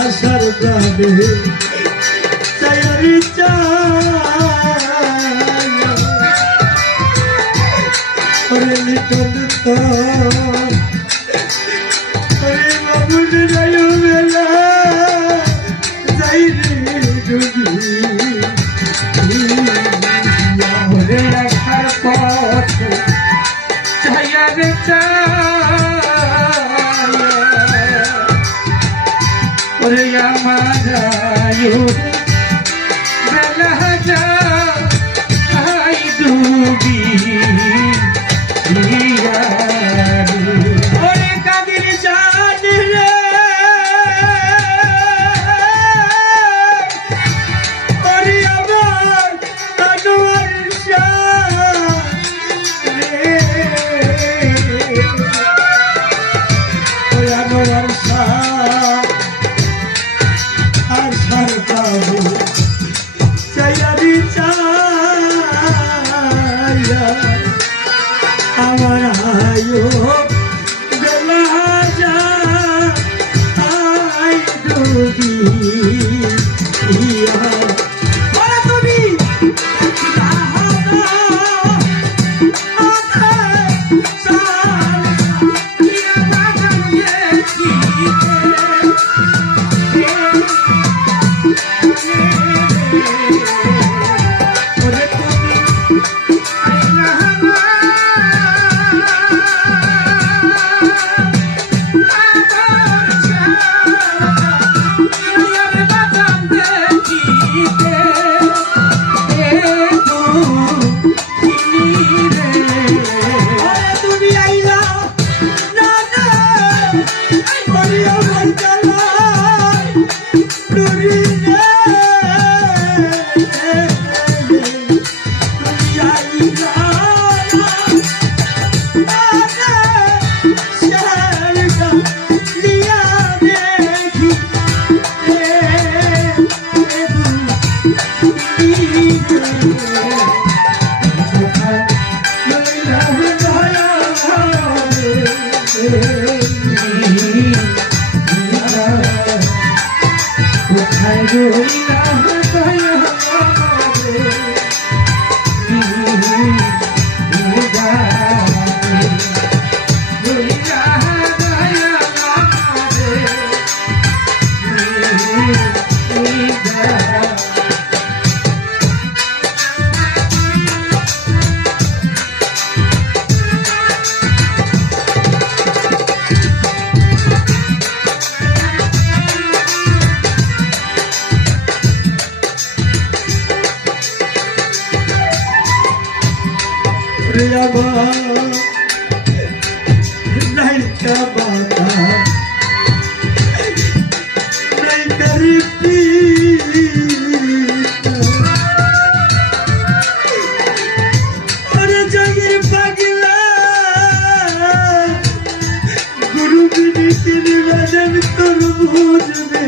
আশার গানে চায়ারি চায়া লিটল তো আমার কোথায় নাইকা বাতা নাইকা রিপি ওরে জগির পাগলা গুরু বিনি তিনি বাজান তোর বুঝবে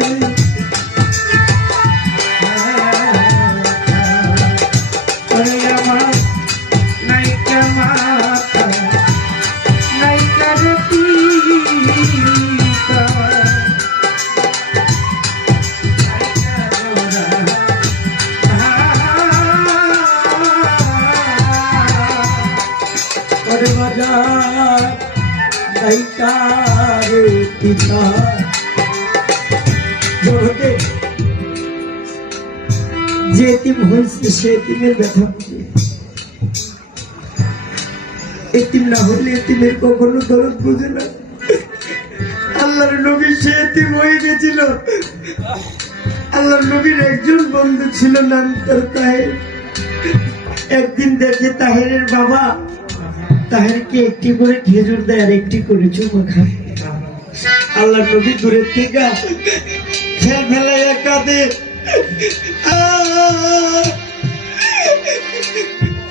এতিম হয়েছে সে এতিমের ব্যথা এতিম না হলে এতিমের কখনো দরদ বুঝে না। আল্লাহর নবী সে এতিম হয়ে গেছিল আল্লাহর নবীর একজন বন্ধু ছিল নাম তার তাহের। একদিন দেখে তাহেরের বাবা তাহেরকে একটি করে খেজুর দেয় আর একটি করে চুমা খায়। আল্লাহ নবী দূরের থেকে খেল ফেলাইয়া কাঁদে!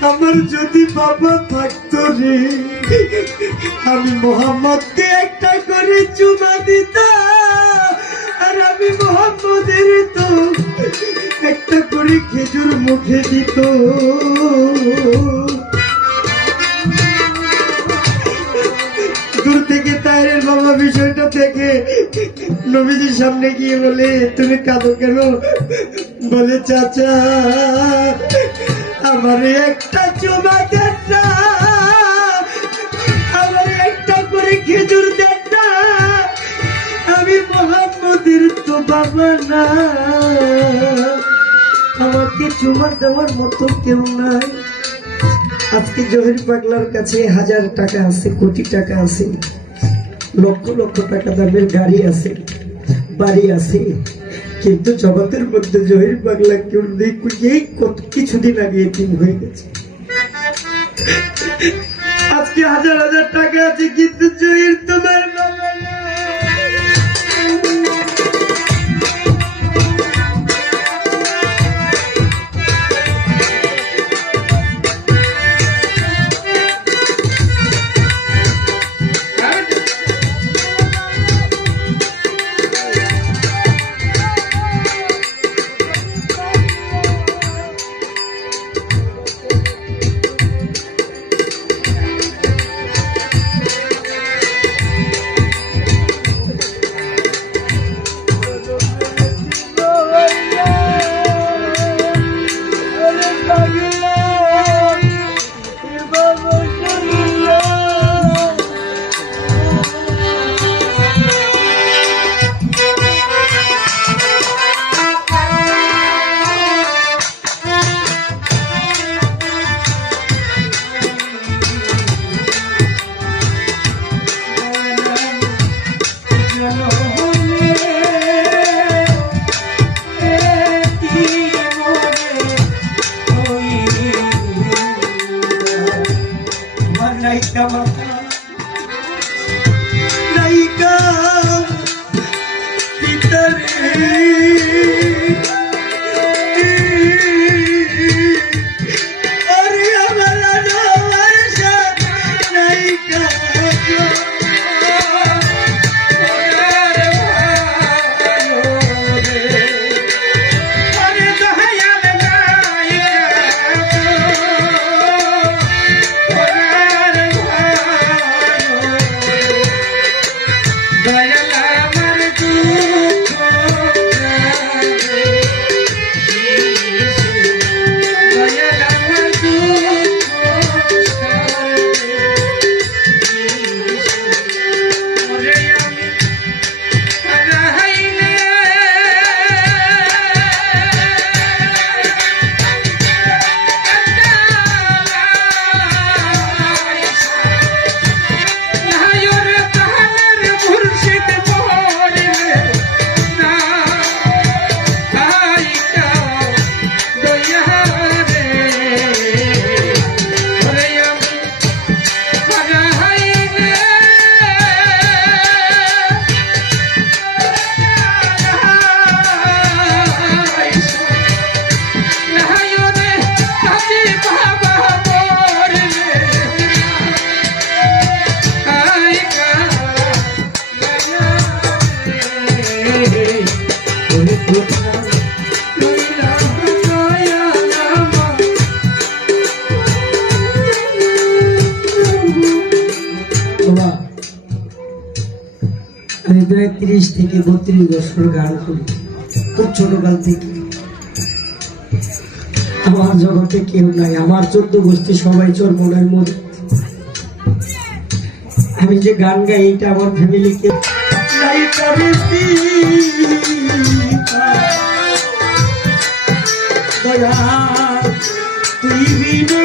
আমার যদি বাবা থাকতো রে, আমি মোহাম্মদকে একটা করে চুমা দিতাম। আর আমি মোহাম্মদের তো একটা করে খেজুর মুখে দিত থেকে তাহের বাবা বিষয়টা দেখে নবীজির সামনে গিয়ে বলে, তুমি কাঁদো কেন? বলে, চাচা, আমার একটা চুমা দেন আমার একটা করে খেজুর দেন আমি মোহাম্মদের তো বাবা না আমাকে চুমা দেওয়ার মতো কেউ নাই। আজকে জহির পাগলার কাছে হাজার টাকা আছে, কোটি টাকা আছে। লক্ষ লক্ষ টাকা দামের গাড়ি আছে, বাড়ি আছে। কিন্তু জগতের মধ্যে জহির বাংলা কেউ এই কিছুদিন আগে এদিন হয়ে গেছে। আজকে হাজার হাজার টাকা আছে, কিন্তু জহির তোমার বাবা না নায়িকা মাতা নায়িকা পিতরে আমি প্রায় তিরিশ থেকে বত্রিশ বছর গান করি। খুব ছোটকাল থেকে। আমার জগতে কেউ নাই, আমার চোদ্দ গোষ্ঠী সবাই চোর মনের মধ্যে আমি যে গান গাই, এটা আমার ফ্যামিলিকে তুই বিনে